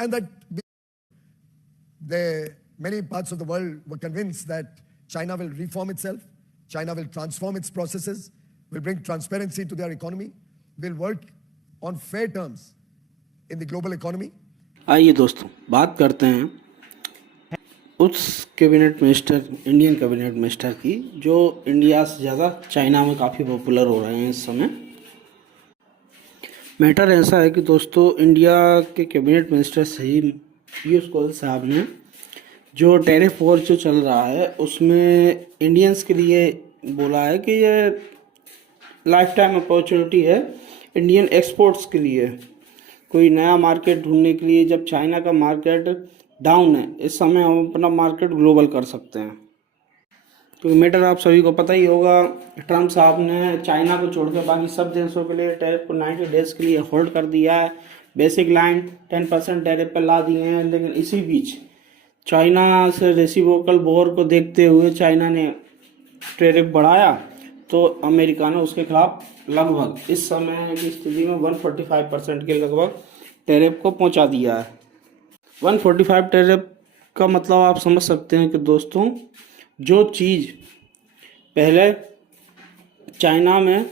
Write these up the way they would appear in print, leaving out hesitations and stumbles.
and that many parts of the world were convinced that China will reform itself, China will transform its processes, will bring transparency to their economy, will work on fair terms in the global economy. आइए दोस्तों बात करते हैं उस cabinet minister, Indian cabinet minister की जो India से ज़्यादा चाइना में काफ़ी पॉपुलर हो रहे हैं इस समय। मैटर ऐसा है कि दोस्तों इंडिया के कैबिनेट मिनिस्टर सही पीयूष गोयल साहब ने जो टैरिफ वॉर जो चल रहा है उसमें इंडियंस के लिए बोला है कि ये लाइफ टाइम अपॉर्चुनिटी है इंडियन एक्सपोर्ट्स के लिए, कोई नया मार्केट ढूंढने के लिए। जब चाइना का मार्केट डाउन है इस समय हम अपना मार्केट ग्लोबल कर सकते हैं। क्योंकि मैटर आप सभी को पता ही होगा, ट्रम्प साहब ने चाइना को छोड़कर बाकी सब देशों के लिए टैरिफ को 90 डेज के लिए होल्ड कर दिया है। बेसिक लाइन 10% टैरिफ पर ला दिए हैं, लेकिन इसी बीच चाइना से रेसिप्रोकल वॉर को देखते हुए चाइना ने टैरिफ बढ़ाया तो अमेरिका ने उसके खिलाफ लगभग इस समय की स्थिति में 145% के लगभग टैरिफ को पहुंचा दिया है। 145 टैरिफ का मतलब आप समझ सकते हैं कि दोस्तों जो चीज़ पहले चाइना में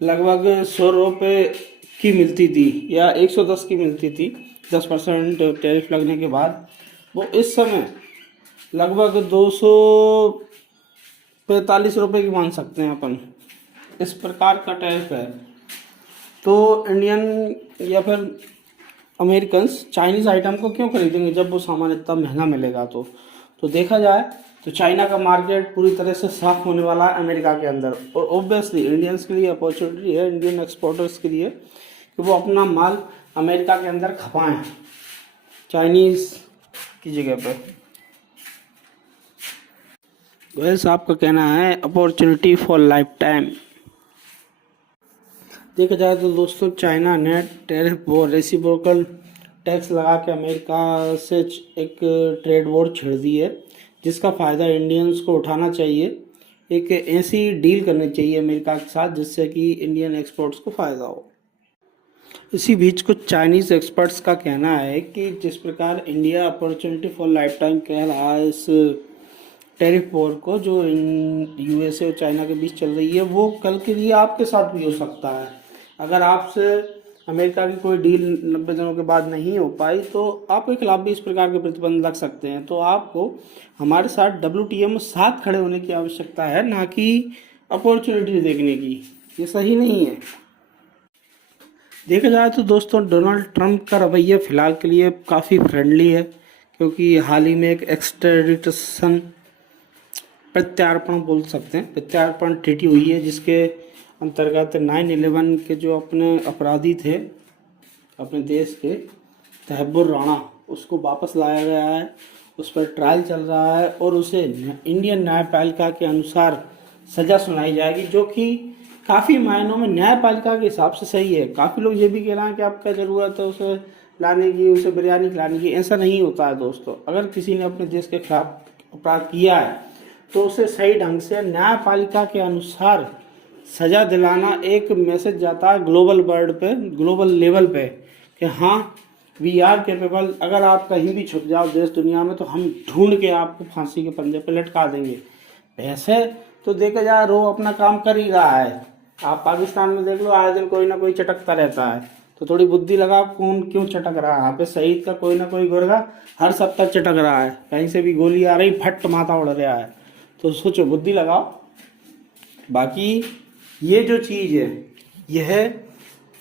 लगभग 100 रुपये की मिलती थी या 110 की मिलती थी 10% टैरिफ लगने के बाद, वो इस समय लगभग 245 रुपये की मान सकते हैं अपन। इस प्रकार का टैरिफ है। तो इंडियन या फिर अमेरिकन्स चाइनीज़ आइटम को क्यों खरीदेंगे जब वो सामान इतना महंगा मिलेगा। तो देखा जाए तो चाइना का मार्केट पूरी तरह से साफ होने वाला है अमेरिका के अंदर, और ऑब्वियसली इंडियंस के लिए अपॉर्चुनिटी है, इंडियन एक्सपोर्टर्स के लिए, कि वो अपना माल अमेरिका के अंदर खपाएं चाइनीज़ की जगह पर। गोयल साहब का कहना है अपॉर्चुनिटी फॉर लाइफ टाइम। देखा जाए तो दोस्तों चाइना ने टैरिफ वॉर, रेसिप्रोकल टैक्स लगा के अमेरिका से एक ट्रेड वॉर छेड़ दी है, जिसका फ़ायदा इंडियंस को उठाना चाहिए। एक ऐसी डील करनी चाहिए अमेरिका के साथ जिससे कि इंडियन एक्सपोर्ट्स को फ़ायदा हो। इसी बीच कुछ चाइनीज़ एक्सपर्ट्स का कहना है कि जिस प्रकार India opportunity for life time कह रहा है इस टैरिफ वॉर को जो यूएसए और चाइना के बीच चल रही है, वो कल के लिए आपके साथ भी हो सकता है। अगर आपसे अमेरिका की कोई डील 90 दिनों के बाद नहीं हो पाई तो आपके खिलाफ भी इस प्रकार के प्रतिबंध लग सकते हैं। तो आपको हमारे साथ WTO में साथ खड़े होने की आवश्यकता है, ना कि अपॉर्चुनिटी देखने की। ये सही नहीं है। देखा जाए तो दोस्तों डोनाल्ड ट्रंप का रवैया फ़िलहाल के लिए काफ़ी फ्रेंडली है, क्योंकि हाल ही में एक एक्सट्रेडिशन प्रत्यार्पण बोल सकते हैं, प्रत्यार्पण ट्रीटी हुई है, जिसके अंतर्गत 9/11 के जो अपने अपराधी थे अपने देश के, तहब्बुर राणा, उसको वापस लाया गया है। उस पर ट्रायल चल रहा है और उसे इंडियन न्यायपालिका के अनुसार सज़ा सुनाई जाएगी, जो कि काफ़ी मायनों में न्यायपालिका के हिसाब से सही है। काफ़ी लोग ये भी कह रहे हैं कि आपका ज़रूरत है उसे लाने की, उसे बिरयानी खिलाने की। ऐसा नहीं होता है दोस्तों। अगर किसी ने अपने देश के खिलाफ अपराध किया है तो उसे सही ढंग से न्यायपालिका के अनुसार सज़ा दिलाना एक मैसेज जाता है ग्लोबल वर्ल्ड पे, ग्लोबल लेवल पे, कि हाँ वी आर कैपेबल। अगर आप कहीं भी छुप जाओ देश दुनिया में तो हम ढूंढ के आपको फांसी के पंजे पे लटका देंगे। वैसे तो देखा जाए रो अपना काम कर ही रहा है। आप पाकिस्तान में देख लो, आए दिन कोई ना कोई चटकता रहता है। तो थोड़ी बुद्धि लगा, कौन क्यों चटक रहा है। यहाँ पे शहीद का कोई ना कोई गुर्गा हर सप्ताह चटक रहा है, कहीं से भी गोली आ रही, फट माथा उड़ रहा है। तो सोचो, बुद्धि लगाओ। बाकी ये जो चीज़ है यह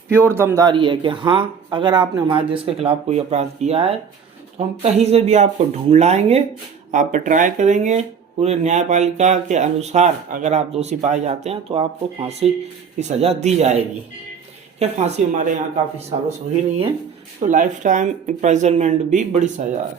प्योर दमदारी है कि हाँ अगर आपने हमारे देश के खिलाफ कोई अपराध किया है तो हम कहीं से भी आपको ढूंढ लाएंगे, आप पर ट्राई करेंगे, पूरे न्यायपालिका के अनुसार अगर आप दोषी पाए जाते हैं तो आपको फांसी की सज़ा दी जाएगी। क्या फांसी हमारे यहाँ काफ़ी सालों से हुई नहीं है, तो लाइफ टाइम इम्प्रिजनमेंट भी बड़ी सज़ा है।